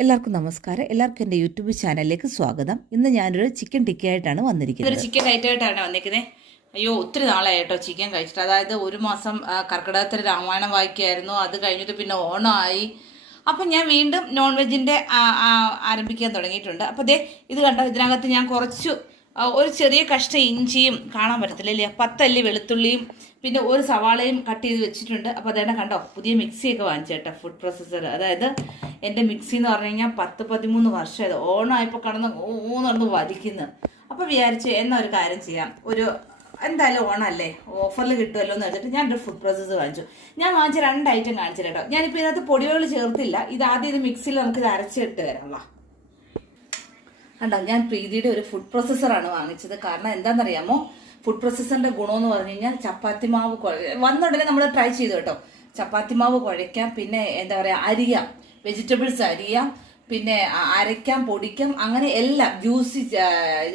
എല്ലാവർക്കും നമസ്കാരം. എല്ലാവർക്കും എൻ്റെ യൂട്യൂബ് ചാനലിലേക്ക് സ്വാഗതം. ഇന്ന് ഞാനൊരു ചിക്കൻ ടിക്കയായിട്ടാണ് വന്നിരിക്കുന്നത്. ഒരു ചിക്കൻ ഐറ്റമായിട്ടാണ് വന്നിരിക്കുന്നത്. അയ്യോ, ഒത്തിരി നാളായി കേട്ടോ ചിക്കൻ കഴിച്ചിട്ട്. അതായത് ഒരു മാസം കർക്കിടകത്തിൽ രാമായണം വായിക്കുമായിരുന്നു. അത് കഴിഞ്ഞിട്ട് പിന്നെ ഓണമായി. അപ്പം ഞാൻ വീണ്ടും നോൺ വെജിൻ്റെ ആരംഭിക്കാൻ തുടങ്ങിയിട്ടുണ്ട്. അപ്പോൾ ദേ ഇത് കണ്ടോ, ഇതിനകത്ത് ഞാൻ ഒരു ചെറിയ കഷ്ണം ഇഞ്ചിയും കാണാൻ പറ്റത്തില്ലേ, 10 അല്ലി വെളുത്തുള്ളിയും പിന്നെ ഒരു സവാളയും കട്ട് ചെയ്ത് വെച്ചിട്ടുണ്ട്. അപ്പോൾ അതേണ്ട കണ്ടോ, പുതിയ മിക്സിയൊക്കെ വാങ്ങിച്ചേട്ടോ, ഫുഡ് പ്രോസസ്സർ. അതായത് എൻ്റെ മിക്സി എന്ന് പറഞ്ഞു കഴിഞ്ഞാൽ 10-13 വർഷമായത്. ഓണമായപ്പോൾ നടന്ന് വലിക്കുന്നു. അപ്പോൾ വിചാരിച്ചു എന്നാൽ ഒരു കാര്യം ചെയ്യാം, എന്തായാലും ഓണമല്ലേ, ഓഫറിൽ കിട്ടുമല്ലോ എന്ന് വെച്ചിട്ട് ഞാനൊരു ഫുഡ് പ്രോസസ്സർ വാങ്ങിച്ചു. ഞാൻ വാങ്ങിച്ച 2 ഐറ്റം കാണിച്ചു കേട്ടോ. ഞാനിപ്പോൾ ഇതിനകത്ത് പൊടികൾ ചേർത്തില്ല. ഇത് മിക്സിയിൽ നമുക്കിത് അരച്ചിട്ട് വരാം. കണ്ടോ, ഞാൻ പ്രീതിയുടെ ഒരു ഫുഡ് പ്രോസസ്സറാണ് വാങ്ങിച്ചത്. കാരണം എന്താണെന്നറിയാമോ, ഫുഡ് പ്രോസസ്സറിൻ്റെ ഗുണമെന്ന് പറഞ്ഞു കഴിഞ്ഞാൽ ചപ്പാത്തി മാവ് വന്ന ഉടനെ നമ്മൾ ട്രൈ ചെയ്തു കേട്ടോ. ചപ്പാത്തി മാവ് കുഴയ്ക്കാം, പിന്നെ എന്താ പറയുക, അരിയാം, വെജിറ്റബിൾസ് അരിയാം, പിന്നെ അരയ്ക്കാം, പൊടിക്കാം, അങ്ങനെ എല്ലാം.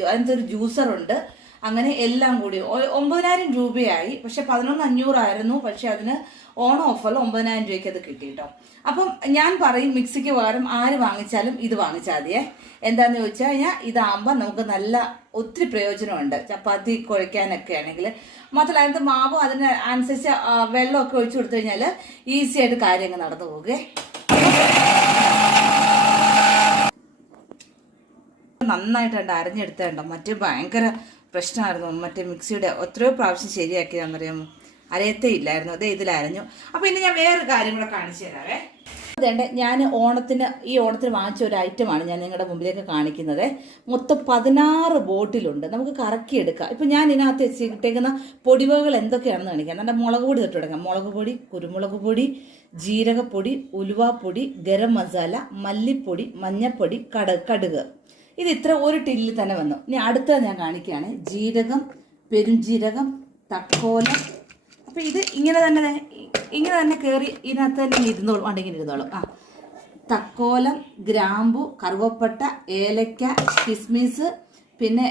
അതിനകത്ത് ഒരു ജ്യൂസറുണ്ട്. അങ്ങനെ എല്ലാം കൂടി 9,000 രൂപയായി. പക്ഷെ 11,500 ആയിരുന്നു. പക്ഷെ അതിന് ഓണം ഓഫറിൽ 9,000 രൂപയ്ക്ക് അത് കിട്ടി കേട്ടോ. അപ്പം ഞാൻ പറയും, മിക്സിക്ക് പകരം ആര് വാങ്ങിച്ചാലും ഇത് വാങ്ങിച്ചാൽ മതിയേ. എന്താണെന്ന് ചോദിച്ചാൽ കഴിഞ്ഞാൽ ഇതാകുമ്പോൾ നമുക്ക് ഒത്തിരി പ്രയോജനമുണ്ട്. ചപ്പാത്തി കുഴയ്ക്കാനൊക്കെ ആണെങ്കിൽ. മാത്രമല്ല അതിനകത്ത് മാവ് അതിനനുസരിച്ച് വെള്ളമൊക്കെ ഒഴിച്ചു കൊടുത്തു കഴിഞ്ഞാൽ ഈസി ആയിട്ട് കാര്യങ്ങൾ നടന്നു പോകുകയെ. നന്നായിട്ട് അരഞ്ഞെടുത്തേണ്ടോ, മറ്റേ ഭയങ്കര പ്രശ്നമായിരുന്നു. മറ്റേ മിക്സിയുടെ എത്രയോ പ്രാവശ്യം ശരിയാക്കിയതാണെന്നറിയാമോ, അരയത്തേ ഇല്ലായിരുന്നു. അതേ ഇതിൽ അരഞ്ഞു. അപ്പോൾ ഇനി ഞാൻ വേറൊരു കാര്യം കൂടെ കാണിച്ചു തരാവേ. അതേണ്ട, ഞാൻ ഈ ഓണത്തിന് വാങ്ങിച്ച ഒരു ഐറ്റമാണ് ഞാൻ നിങ്ങളുടെ മുമ്പിലേക്ക് കാണിക്കുന്നത്. മൊത്തം 16 ബോട്ടിലുണ്ട്, നമുക്ക് കറക്കിയെടുക്കാം. ഇപ്പം ഞാൻ ഇതിനകത്ത് ഇട്ടേക്കുന്ന പൊടിവകകൾ എന്തൊക്കെയാണെന്ന് കാണിക്കാം. നല്ല മുളക് പൊടി തൊട്ട് തുടങ്ങാം. മുളക് പൊടി, കുരുമുളക് പൊടി, ജീരകപ്പൊടി, ഉലുവാപ്പൊടി, ഗരം മസാല, മല്ലിപ്പൊടി, മഞ്ഞൾപ്പൊടി, കടുക്. ഇത് ഇത്ര ഒരു ടിന്നിൽ തന്നെ വന്നു. ഇനി അടുത്തത് ഞാൻ കാണിക്കുകയാണ്. ജീരകം, പെരുംജീരകം, തക്കോലം. അപ്പോൾ ഇത് ഇങ്ങനെ തന്നെ കയറി ഇതിനകത്ത് തന്നെ ഇരുന്നോളും. തക്കോലം, ഗ്രാമ്പു, കറുവപ്പട്ട, ഏലക്ക, കിസ്മിസ്, പിന്നെ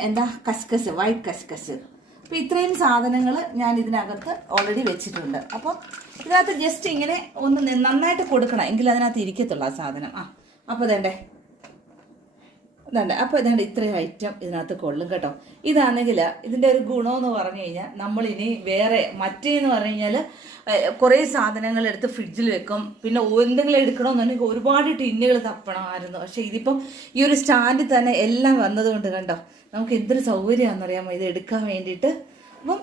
കസ്കസ്, വൈറ്റ് കസ്കസ്. അപ്പോൾ ഇത്രയും സാധനങ്ങൾ ഞാൻ ഇതിനകത്ത് ഓൾറെഡി വെച്ചിട്ടുണ്ട്. അപ്പോൾ ഇതിനകത്ത് ജസ്റ്റ് ഇങ്ങനെ ഒന്ന് നന്നായിട്ട് കൊടുക്കണം, എങ്കിൽ അതിനകത്ത് ഇരിക്കത്തുള്ളൂ ആ സാധനം. അപ്പോൾ അപ്പോൾ ഇത്രയും ഐറ്റം ഇതിനകത്ത് കൊള്ളും കേട്ടോ. ഇതാണെങ്കിൽ ഇതിൻ്റെ ഒരു ഗുണമെന്ന് പറഞ്ഞു കഴിഞ്ഞാൽ, നമ്മളിനി മറ്റേന്ന് പറഞ്ഞു കഴിഞ്ഞാൽ കുറേ സാധനങ്ങൾ എടുത്ത് ഫ്രിഡ്ജിൽ വെക്കും. പിന്നെ എന്തെങ്കിലും എടുക്കണമെന്നുണ്ടെങ്കിൽ ഒരുപാട് ടിന്നുകൾ തപ്പണമായിരുന്നു. പക്ഷേ ഇതിപ്പം ഈ ഒരു സ്റ്റാൻഡിൽ തന്നെ എല്ലാം വന്നതുകൊണ്ട് കണ്ടോ, നമുക്ക് എന്തൊരു സൗകര്യമാണെന്നറിയാമോ ഇത് എടുക്കാൻ വേണ്ടിയിട്ട്. അപ്പം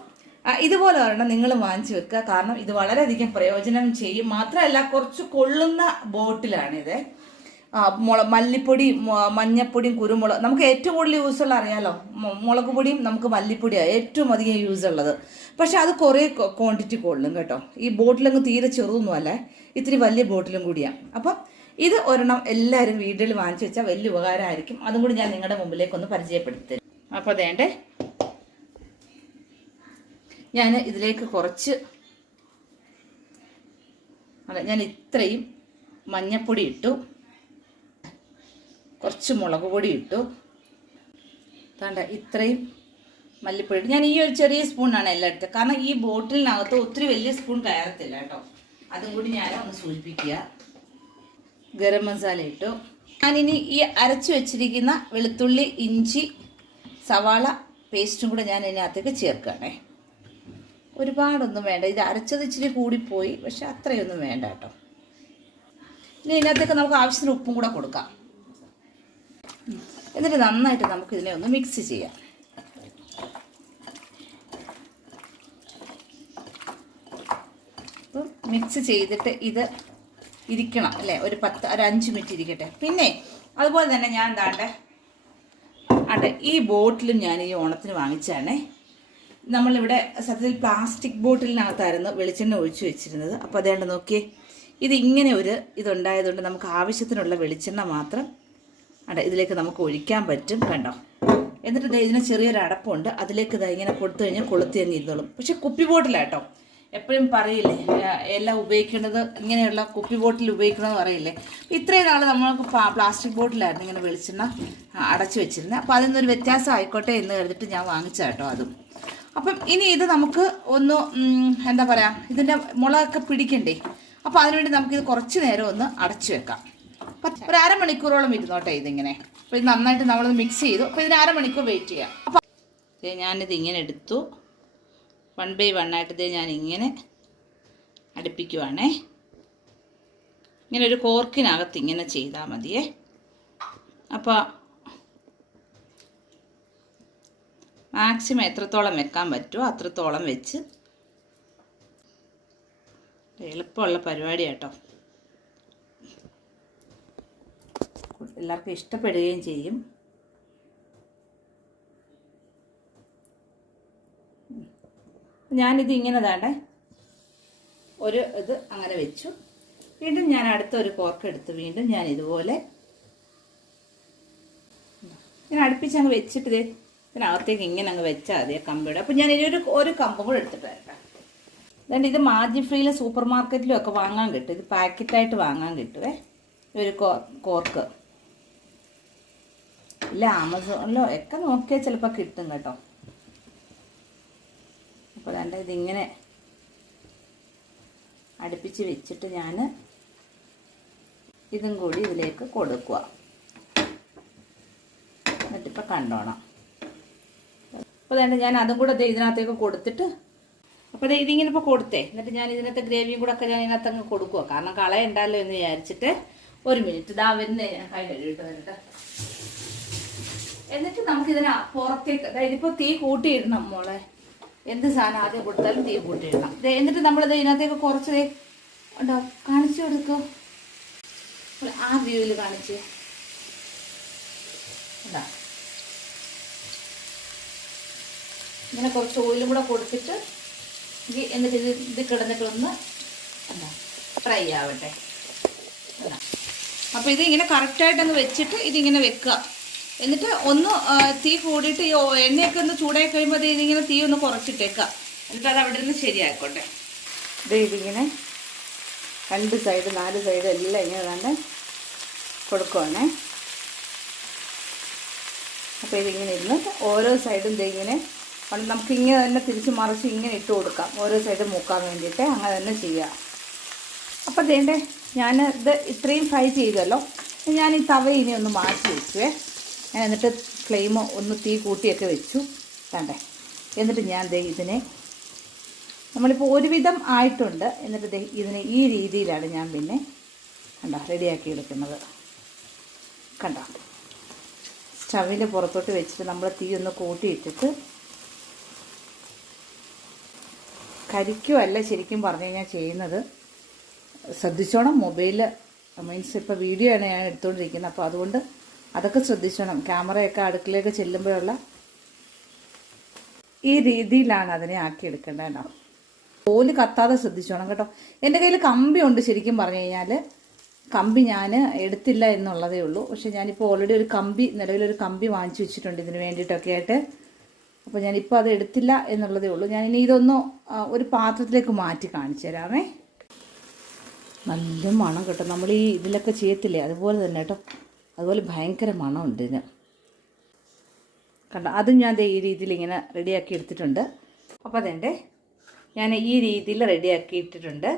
ഇതുപോലെ ഒരെണ്ണം നിങ്ങൾ വാങ്ങിച്ചു വെക്കുക. കാരണം ഇത് വളരെയധികം പ്രയോജനം ചെയ്യും. മാത്രമല്ല കുറച്ച് കൊള്ളുന്ന ബോട്ടിലാണിത്. മല്ലിപ്പൊടി, മഞ്ഞപ്പൊടിയും, കുരുമുളക്. നമുക്ക് ഏറ്റവും കൂടുതൽ യൂസുള്ള അറിയാലോ, മുളക് പൊടിയും നമുക്ക് മല്ലിപ്പൊടിയാണ് ഏറ്റവും അധികം യൂസ് ഉള്ളത്. പക്ഷെ അത് കുറേ ക്വാണ്ടിറ്റി കൊള്ളും കേട്ടോ. ഈ ബോട്ടിലങ്ങ് തീരെ ചെറുതൊന്നുമല്ല, ഇത്തിരി വലിയ ബോട്ടിലും കൂടിയാണ്. അപ്പം ഇത് ഒരെണ്ണം എല്ലാവരും വീട്ടിൽ വാങ്ങിച്ചു വെച്ചാൽ വലിയ ഉപകാരമായിരിക്കും. അതും കൂടി ഞാൻ നിങ്ങളുടെ മുമ്പിലേക്കൊന്ന് പരിചയപ്പെടുത്തി തരും. അപ്പോൾ അതേണ്ടേ, ഞാൻ ഇതിലേക്ക് ഞാൻ ഇത്രയും മഞ്ഞപ്പൊടി ഇട്ടു, കുറച്ച് മുളക് പൊടി ഇട്ടു, ഇത്രയും മല്ലിപ്പൊടി ഇട്ടു. ഞാൻ ഈ ഒരു ചെറിയ സ്പൂണാണ് എല്ലാം എടുത്തത്. കാരണം ഈ ബോട്ടിലിനകത്ത് ഒത്തിരി വലിയ സ്പൂൺ കയറത്തില്ല കേട്ടോ. അതും കൂടി ഞാൻ ഒന്ന് സൂചിപ്പിക്കുക. ഗരം മസാല ഇട്ടു. ഞാനിനി ഈ അരച്ചു വെച്ചിരിക്കുന്ന വെളുത്തുള്ളി, ഇഞ്ചി, സവാള പേസ്റ്റും കൂടെ ഞാൻ ഇതിനകത്തേക്ക് ചേർക്കുകയാണേ. ഒരുപാടൊന്നും വേണ്ട, ഇത് അരച്ചത് ഇച്ചിരി കൂടിപ്പോയി, പക്ഷെ അത്രയൊന്നും വേണ്ട കേട്ടോ. ഇനി ഇതിനകത്തേക്ക് നമുക്ക് ആവശ്യത്തിന് ഉപ്പും കൂടെ കൊടുക്കാം. എന്നിട്ട് നന്നായിട്ട് നമുക്കിതിനെ ഒന്ന് മിക്സ് ചെയ്യാം. അപ്പം മിക്സ് ചെയ്തിട്ട് ഇത് ഇരിക്കണം അല്ലേ, ഒരു 5 മിനിറ്റ് ഇരിക്കട്ടെ. പിന്നെ അതുപോലെ തന്നെ ഞാൻ ഈ ബോട്ടിലും ഞാൻ ഈ ഓണത്തിന് വാങ്ങിച്ചാണേ. നമ്മളിവിടെ സത്യത്തിൽ പ്ലാസ്റ്റിക് ബോട്ടിലിനകത്തായിരുന്നു വെളിച്ചെണ്ണ ഒഴിച്ചു വെച്ചിരുന്നത്. അപ്പോൾ അതേണ്ട നോക്കിയേ, ഇങ്ങനെ ഇതുണ്ടായതുകൊണ്ട് നമുക്ക് ആവശ്യത്തിനുള്ള വെളിച്ചെണ്ണ മാത്രം ഇതിലേക്ക് നമുക്ക് ഒഴിക്കാൻ പറ്റും. കണ്ടോ, എന്നിട്ട് ഇതിന് ചെറിയൊരു അടപ്പുണ്ട്, അതിലേക്ക് ഇങ്ങനെ കൊടുത്തു കഴിഞ്ഞാൽ കൊളുത്തി തന്നെ ഇരുന്നോളും. പക്ഷെ കുപ്പി ബോട്ടിലാട്ടോ. എപ്പോഴും പറയില്ലേ എല്ലാം ഉപയോഗിക്കേണ്ടത് ഇങ്ങനെയുള്ള കുപ്പി ബോട്ടിൽ ഉപയോഗിക്കണമെന്ന് പറയില്ലേ. ഇത്രയും നാൾ നമ്മൾക്ക് പ്ലാസ്റ്റിക് ബോട്ടിലായിരുന്നു ഇങ്ങനെ വെളിച്ചെണ്ണ അടച്ചു വെച്ചിരുന്നത്. അപ്പോൾ അതിൽ നിന്നൊരു വ്യത്യാസം ആയിക്കോട്ടെ എന്ന് കരുതിയിട്ട് ഞാൻ വാങ്ങിച്ച കേട്ടോ അതും. അപ്പം ഇനി ഇത് നമുക്ക് ഒന്ന് എന്താ പറയുക, ഇതിൻ്റെ മുളകൊക്കെ പിടിക്കണ്ടേ, അപ്പോൾ അതിനുവേണ്ടി നമുക്കിത് കുറച്ച് നേരം ഒന്ന് അടച്ചു വെക്കാം. ഒരു അരമണിക്കൂറോളം ഇരുന്നോട്ടെ ഇതിങ്ങനെ. അപ്പോൾ ഇത് നന്നായിട്ട് നമ്മളത് മിക്സ് ചെയ്തു. അപ്പോൾ ഇതിന് അരമണിക്കൂർ വെയിറ്റ് ചെയ്യാം. അപ്പോൾ ഞാനിത് ഇങ്ങനെ എടുത്തു. 1 by 1 ആയിട്ട് ഇത് ഞാൻ ഇങ്ങനെ അടുപ്പിക്കുവാണേ. ഇങ്ങനെ ഒരു കോർക്കിനകത്ത് ഇങ്ങനെ ചെയ്താൽ മതിയേ. അപ്പോൾ മാക്സിമം എത്രത്തോളം വെക്കാൻ പറ്റുമോ അത്രത്തോളം വെച്ച്, എളുപ്പമുള്ള പരിപാടിയാണ് കേട്ടോ. എല്ലാവർക്കും ഇഷ്ടപ്പെടുകയും ചെയ്യും. ഞാനിത് ഇങ്ങനെ താണ്ടേ ഒരു ഇത് അങ്ങനെ വെച്ചു. വീണ്ടും ഞാൻ അടുത്തൊരു കോർക്ക് എടുത്ത് വീണ്ടും ഞാൻ ഇതുപോലെ ഞാൻ അടുപ്പിച്ചങ്ങ് വെച്ചിട്ട് ഇതിനകത്തേക്ക് ഇങ്ങനെ അങ്ങ് വെച്ചാൽ മതി കമ്പിയുടെ. അപ്പോൾ ഞാൻ ഒരു കമ്പും കൂടെ എടുത്തിട്ട് വരട്ടെ. അതുകൊണ്ട് ഇത് മാർജിൻ ഫ്രീയിലും സൂപ്പർ മാർക്കറ്റിലും ഒക്കെ വാങ്ങാൻ കിട്ടും. ഇത് പാക്കറ്റായിട്ട് വാങ്ങാൻ കിട്ടുവേ ഒരു കോർക്ക്. ഇല്ല ആമസോണിലോ ഒക്കെ നോക്കിയാൽ ചിലപ്പോൾ കിട്ടും കേട്ടോ. അപ്പോൾ അതുകൊണ്ട് ഇതിങ്ങനെ അടുപ്പിച്ച് വെച്ചിട്ട് ഞാൻ ഇതും കൂടി ഇതിലേക്ക് കൊടുക്കുക. എന്നിട്ടിപ്പോൾ കണ്ടോണം. അപ്പോൾ അതുകൊണ്ട് ഞാൻ അതും കൂടെ ഇതിനകത്തേക്ക് കൊടുത്തിട്ട്, അപ്പോൾ ഇതിങ്ങനെ ഇപ്പോൾ കൊടുത്തേ. എന്നിട്ട് ഞാൻ ഇതിനകത്ത് ഗ്രേവിയും കൂടെ ഒക്കെ ഞാൻ ഇതിനകത്ത് അങ്ങ് കൊടുക്കുക. കാരണം കളയുണ്ടല്ലോ എന്ന് വിചാരിച്ചിട്ട്. 1 മിനിറ്റ് ഇതാ വരുന്നേ, ഞാൻ കൈ കഴുകിയിട്ട് വരട്ടെ. എന്നിട്ട് നമുക്കിതിനെ പുറത്തേക്ക്, അതായത് ഇപ്പോൾ തീ കൂട്ടിയിടണം മോളെ. എന്ത് സാധനം ആദ്യം കൊടുത്താലും തീ കൂട്ടിയിടണം. എന്നിട്ട് നമ്മളിത് ഇതിനകത്തേക്ക് കുറച്ച് ഉണ്ടോ കാണിച്ചു കൊടുക്കും. ആ വ്യൂവിൽ കാണിച്ച് ഇതാ ഇങ്ങനെ കുറച്ച് ഓയിലും കൂടെ കൊടുത്തിട്ട് എന്നിട്ട് ഇത് കിടന്നിട്ടൊന്ന് എന്താ ഫ്രൈ ആവട്ടെ. അപ്പോൾ ഇത് ഇങ്ങനെ കറക്റ്റായിട്ടൊന്ന് വെച്ചിട്ട് ഇതിങ്ങനെ വെക്കുക. എന്നിട്ട് ഒന്ന് തീ കൂടിയിട്ട് ഈ എണ്ണയൊക്കെ ഒന്ന് ചൂടായി കഴിയുമ്പോൾ ഇതിങ്ങനെ തീ ഒന്ന് കുറച്ചിട്ടേക്കുക. എന്നിട്ട് അത് അവിടെ നിന്ന് ശരിയായിക്കോട്ടെ. ഇതിങ്ങനെ 2 സൈഡ് 4 സൈഡ് എല്ലാം ഇങ്ങനെ തന്നെ കൊടുക്കുവാണേ. അപ്പോൾ ഇതിങ്ങനെ ഇരുന്ന് ഓരോ സൈഡും ഇങ്ങനെ നമുക്കിങ്ങനെ തന്നെ തിരിച്ച് മറിച്ച് ഇങ്ങനെ ഇട്ട് കൊടുക്കാം. ഓരോ സൈഡ് മൂക്കാൻ വേണ്ടിയിട്ട് അങ്ങനെ തന്നെ ചെയ്യുക. അപ്പോൾ അതേണ്ടേ ഞാൻ ഇത് ഇത്രയും ഫ്രൈ ചെയ്തല്ലോ. ഞാൻ ഈ തവ ഇനി ഒന്ന് മാറ്റി വെച്ചുവേ. ഞാൻ എന്നിട്ട് ഫ്ലെയിം ഒന്ന് തീ കൂട്ടിയൊക്കെ വെച്ചു വേണ്ടേ. എന്നിട്ട് ഞാൻ ഇതിനെ നമ്മളിപ്പോൾ ഒരുവിധം ആയിട്ടുണ്ട്. എന്നിട്ട് ഇതിനെ ഈ രീതിയിലാണ് ഞാൻ പിന്നെ കണ്ടോ റെഡിയാക്കി എടുക്കുന്നത്. കണ്ടോ സ്റ്റവിൻ്റെ പുറത്തോട്ട് വെച്ചിട്ട് നമ്മൾ തീ ഒന്ന് കൂട്ടിയിട്ടിട്ട് കരിക്കുമല്ല ശരിക്കും പറഞ്ഞു കഴിഞ്ഞാൽ ചെയ്യുന്നത്. ശ്രദ്ധിച്ചോണം. മൊബൈൽ മീൻസ് ഇപ്പോൾ വീഡിയോ ആണ് ഞാൻ എടുത്തുകൊണ്ടിരിക്കുന്നത്. അപ്പോൾ അതുകൊണ്ട് അതൊക്കെ ശ്രദ്ധിച്ചോണം. ക്യാമറയൊക്കെ അടുക്കളയൊക്കെ ചെല്ലുമ്പോഴുള്ള ഈ രീതിയിലാണ് അതിനെ ആക്കിയെടുക്കേണ്ടത് കേട്ടോ. കോല് കത്താതെ ശ്രദ്ധിച്ചോണം കേട്ടോ. എൻ്റെ കയ്യിൽ കമ്പി ഉണ്ട് ശരിക്കും പറഞ്ഞു കഴിഞ്ഞാൽ. കമ്പി ഞാൻ എടുത്തില്ല എന്നുള്ളതേ ഉള്ളൂ. പക്ഷേ ഞാനിപ്പോൾ ഓൾറെഡി ഒരു കമ്പി നിലവിലൊരു കമ്പി വാങ്ങിച്ചു വെച്ചിട്ടുണ്ട് ഇതിന് വേണ്ടിയിട്ടൊക്കെ ആയിട്ട്. അപ്പോൾ ഞാനിപ്പോൾ അത് എടുത്തില്ല എന്നുള്ളതേ ഉള്ളൂ. ഞാനിനി ഇതൊന്ന് ഒരു പാത്രത്തിലേക്ക് മാറ്റി കാണിച്ചു തരാമേ. നല്ല മണം കേട്ടോ. നമ്മൾ ഈ ഇതിലൊക്കെ ചെയ്യത്തില്ലേ അതുപോലെ തന്നെ കേട്ടോ. അതുപോലെ ഭയങ്കര മണമുണ്ട് ഇതിന് കണ്ടോ. അതും ഞാൻ ഈ രീതിയിൽ ഇങ്ങനെ റെഡിയാക്കി എടുത്തിട്ടുണ്ട്. അപ്പോൾ അതെൻ്റെ ഞാൻ ഈ രീതിയിൽ റെഡിയാക്കി ഇട്ടിട്ടുണ്ട്.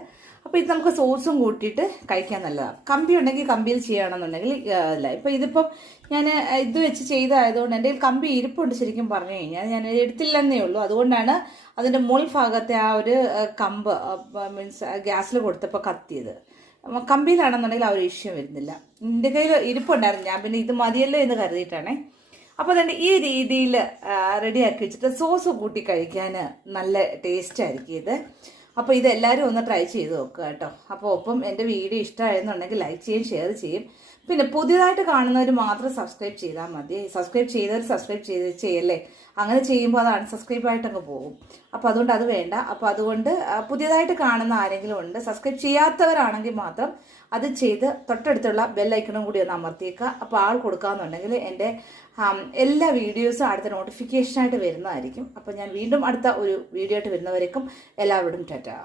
അപ്പോൾ ഇത് നമുക്ക് സോസും കൂട്ടിയിട്ട് കഴിക്കാൻ നല്ലതാണ്. കമ്പി ഉണ്ടെങ്കിൽ കമ്പിയിൽ ചെയ്യുകയാണെന്നുണ്ടെങ്കിൽ അല്ല. ഇപ്പോൾ ഇതിപ്പം ഞാൻ ഇത് വെച്ച് ചെയ്തതായതുകൊണ്ട് എൻ്റെ കമ്പി ഇരിപ്പുണ്ട് ശരിക്കും പറഞ്ഞു കഴിഞ്ഞാൽ. ഞാൻ എടുത്തില്ലെന്നേ ഉള്ളൂ. അതുകൊണ്ടാണ് അതിൻ്റെ മുൾ ഭാഗത്തെ ആ ഒരു കമ്പ് മീൻസ് ഗ്യാസിൽ കൊടുത്തപ്പോൾ കത്തിയത്. കമ്പിയിലാണെന്നുണ്ടെങ്കിൽ ആ ഒരു ഇഷ്യൂ വരുന്നില്ല. എൻ്റെ കയ്യിൽ ഇരിപ്പുണ്ടായിരുന്നു. ഞാൻ പിന്നെ ഇത് മതിയല്ലോ എന്ന് കരുതിയിട്ടാണേ. അപ്പോൾ അതുകൊണ്ട് ഈ രീതിയിൽ റെഡിയാക്കി വെച്ചിട്ട് സോസ് കൂട്ടി കഴിക്കാൻ നല്ല ടേസ്റ്റ് ആയിരിക്കും ഇത്. അപ്പോൾ ഇതെല്ലാവരും ഒന്ന് ട്രൈ ചെയ്ത് നോക്കുക കേട്ടോ. അപ്പോൾ ഒപ്പം എൻ്റെ വീഡിയോ ഇഷ്ടമായിരുന്നുണ്ടെങ്കിൽ ലൈക്ക് ചെയ്യും, ഷെയർ ചെയ്യും. പിന്നെ പുതിയതായിട്ട് കാണുന്നവർ മാത്രം സബ്സ്ക്രൈബ് ചെയ്താൽ മതി. സബ്സ്ക്രൈബ് ചെയ്തവർ സബ്സ്ക്രൈബ് ചെയ്യല്ലേ. അങ്ങനെ ചെയ്യുമ്പോൾ അത് അൺസബ്സ്ക്രൈബ് ആയിട്ടങ്ങ് പോകും. അപ്പോൾ അതുകൊണ്ട് അത് വേണ്ട. അപ്പോൾ അതുകൊണ്ട് പുതിയതായിട്ട് കാണുന്ന ആരെങ്കിലും ഉണ്ട് സബ്സ്ക്രൈബ് ചെയ്യാത്തവരാണെങ്കിൽ മാത്രം അത് ചെയ്ത് തൊട്ടടുത്തുള്ള ബെല്ലൈക്കണും കൂടി ഒന്ന് അമർത്തിയേക്കുക. അപ്പോൾ ആൾ കൊടുക്കാമെന്നുണ്ടെങ്കിൽ എൻ്റെ എല്ലാ വീഡിയോസും അടുത്ത നോട്ടിഫിക്കേഷനായിട്ട് വരുന്നതായിരിക്കും. അപ്പോൾ ഞാൻ വീണ്ടും അടുത്ത ഒരു വീഡിയോ ആയിട്ട് വരുന്നവരേക്കും എല്ലാവരോടും ടാറ്റാ.